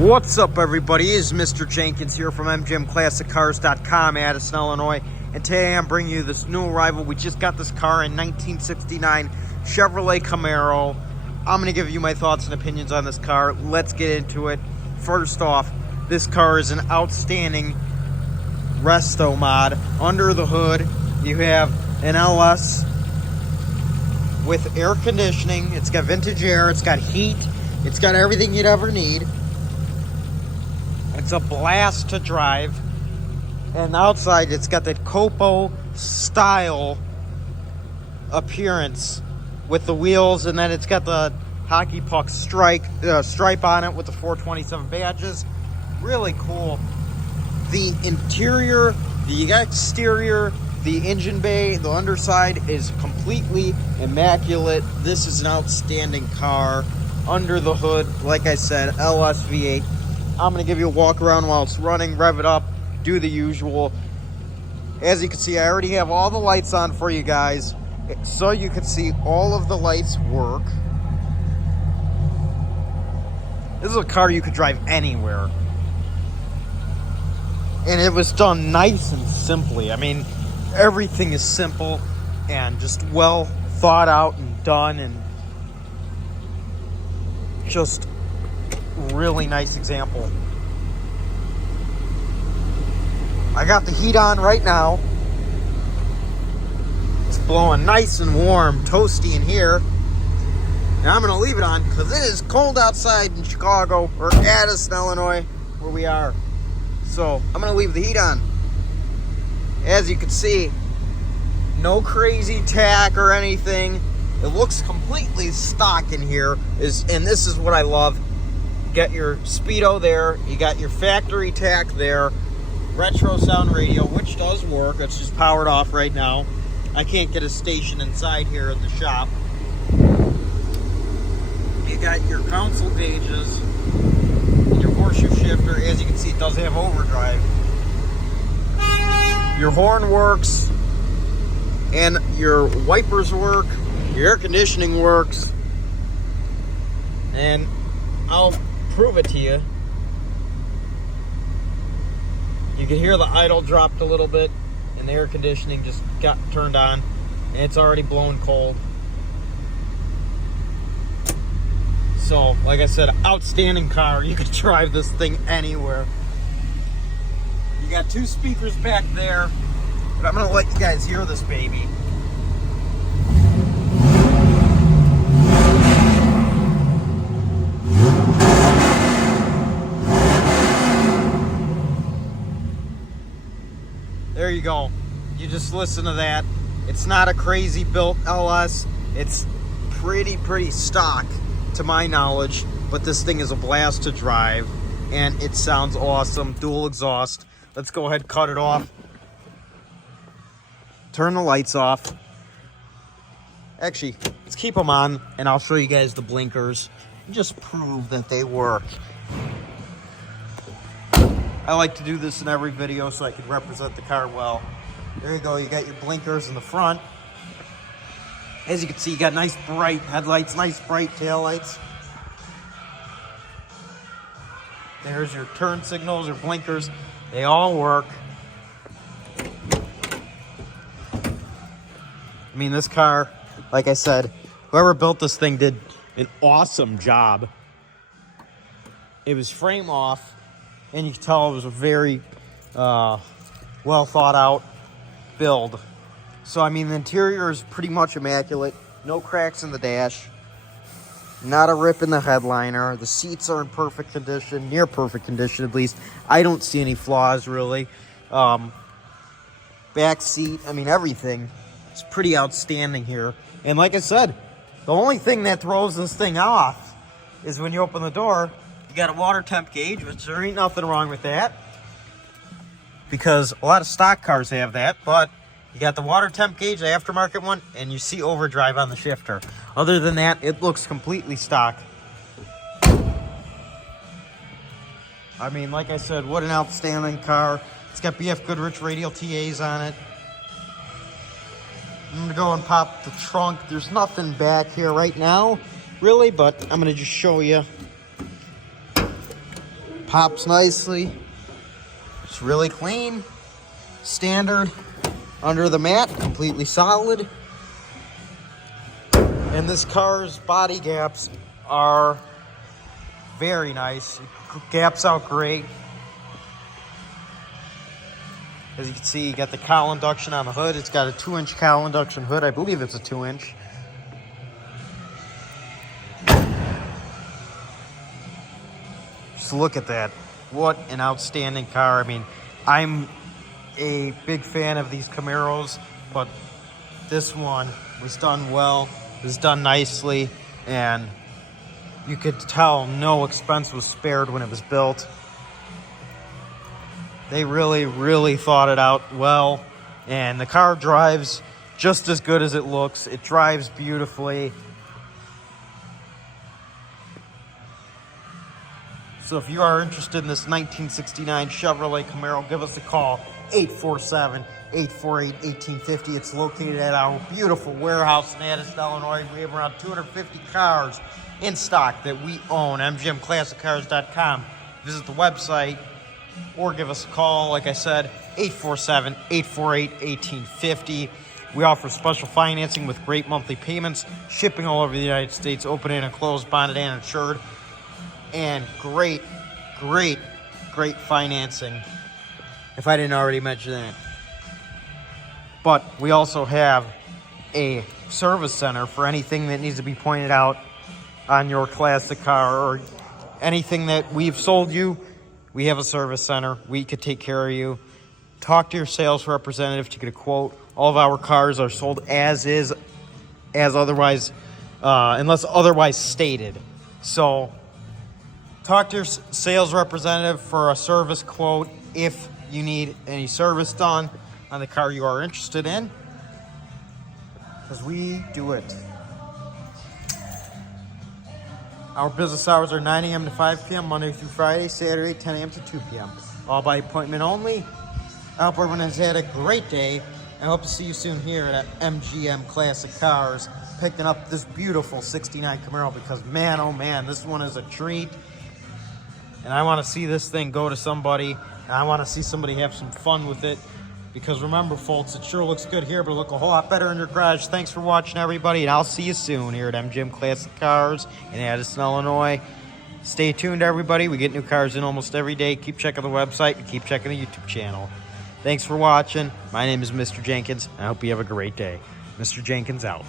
What's up, everybody? It's Mr. Jenkins here from MGMClassicCars.com, Addison, Illinois. And today I'm bringing you this new arrival. We just got this car in 1969 Chevrolet Camaro. I'm going to give you my thoughts and opinions on this car. Let's get into it. First off, this car is an outstanding RESTOMOD. Under the hood, you have an LS with air conditioning. It's got vintage air. It's got heat. It's got everything you'd ever need. It's a blast to drive. And outside, it's got that Copo style appearance with the wheels, and then it's got the hockey puck stripe on it with the 427 badges. Really cool. The interior, the exterior, the engine bay, the underside is completely immaculate. This is an outstanding car. Under the hood, like I said, LS V-8. I'm going to give you a walk around while it's running, rev it up, do the usual. As you can see, I already have all the lights on for you guys, so you can see all of the lights work. This is a car you could drive anywhere. And it was done nice and simply. I mean, everything is simple and just well thought out and done, and just really nice example. I got the heat on right now. It's blowing nice and warm, toasty in here. And I'm going to leave it on because it is cold outside in Chicago, or Addison, Illinois, where we are. So I'm going to leave the heat on. As you can see, no crazy tack or anything. It looks completely stock in here, and this is what I love. You got your speedo there, you got your factory tack there, retro sound radio, which does work. It's just powered off right now. I can't get a station inside here in the shop. You got your console gauges, and your horseshoe shifter. As you can see, it does have overdrive. Your horn works, and your wipers work. Your air conditioning works, and I'll prove it to you. You can hear the idle dropped a little bit, and the air conditioning just got turned on, and it's already blowing cold. So, like I said, outstanding car. You could drive this thing anywhere. You got two speakers back there, but I'm gonna let you guys hear this baby. There you go. You just listen to that. It's not a crazy built LS. It's pretty stock to my knowledge, but this thing is a blast to drive, and it sounds awesome. Dual exhaust. Let's go ahead and cut it off. Turn the lights off. Actually, let's keep them on, and I'll show you guys the blinkers and just prove that they work. I like to do this in every video so I can represent the car well. There you go, you got your blinkers in the front. As you can see, you got nice bright headlights, nice bright tail lights. There's your turn signals or blinkers. They all work. I mean, this car, like I said, whoever built this thing did an awesome job. It was frame off, and you can tell it was a very well thought out build. So, I mean, the interior is pretty much immaculate. No cracks in the dash. Not a rip in the headliner. The seats are in perfect condition, near perfect condition at least. I don't see any flaws, really. Back seat, I mean, everything. It's pretty outstanding here. And like I said, the only thing that throws this thing off is when you open the door. You got a water temp gauge, which there ain't nothing wrong with that, because a lot of stock cars have that, but you got the water temp gauge, the aftermarket one, and you see overdrive on the shifter. Other than that, it looks completely stock. I mean, like I said, what an outstanding car. It's got BF Goodrich radial TAs on it. I'm gonna go and pop the trunk. There's nothing back here right now, really, but I'm gonna just show you. Pops nicely. It's really clean. Standard. Under the mat, completely solid. And this car's body gaps are very nice. It gaps out great. As you can see, you got the cowl induction on the hood. It's got a 2-inch cowl induction hood. I believe it's a 2-inch. Just look at that. What an outstanding car. I mean, I'm a big fan of these Camaros, but this one was done well. It was done nicely, and you could tell no expense was spared when it was built. They really, really thought it out well, and the car drives just as good as it looks. It drives beautifully. So if you are interested in this 1969 Chevrolet Camaro, give us a call, 847-848-1850. It's located at our beautiful warehouse in Addison, Illinois. We have around 250 cars in stock that we own, mgmclassiccars.com. Visit the website or give us a call, like I said, 847-848-1850. We offer special financing with great monthly payments, shipping all over the United States, open and closed, bonded and insured, and great financing, if I didn't already mention that. But we also have a service center for anything that needs to be pointed out on your classic car or anything that we've sold you. We have a service center. We could take care of you. Talk to your sales representative to get a quote. All of our cars are sold as is, as otherwise, unless otherwise stated. So talk to your sales representative for a service quote if you need any service done on the car you are interested in, because we do it. Our business hours are 9 a.m. to 5 p.m. Monday through Friday, Saturday 10 a.m. to 2 p.m. All by appointment only. I hope everyone has had a great day. I hope to see you soon here at MGM Classic Cars, picking up this beautiful 69 Camaro, because man, oh man, this one is a treat. And I want to see this thing go to somebody, and I want to see somebody have some fun with it. Because remember, folks, it sure looks good here, but it'll look a whole lot better in your garage. Thanks for watching, everybody, and I'll see you soon here at MGM Classic Cars in Addison, Illinois. Stay tuned, everybody. We get new cars in almost every day. Keep checking the website and keep checking the YouTube channel. Thanks for watching. My name is Mr. Jenkins. I hope you have a great day. Mr. Jenkins out.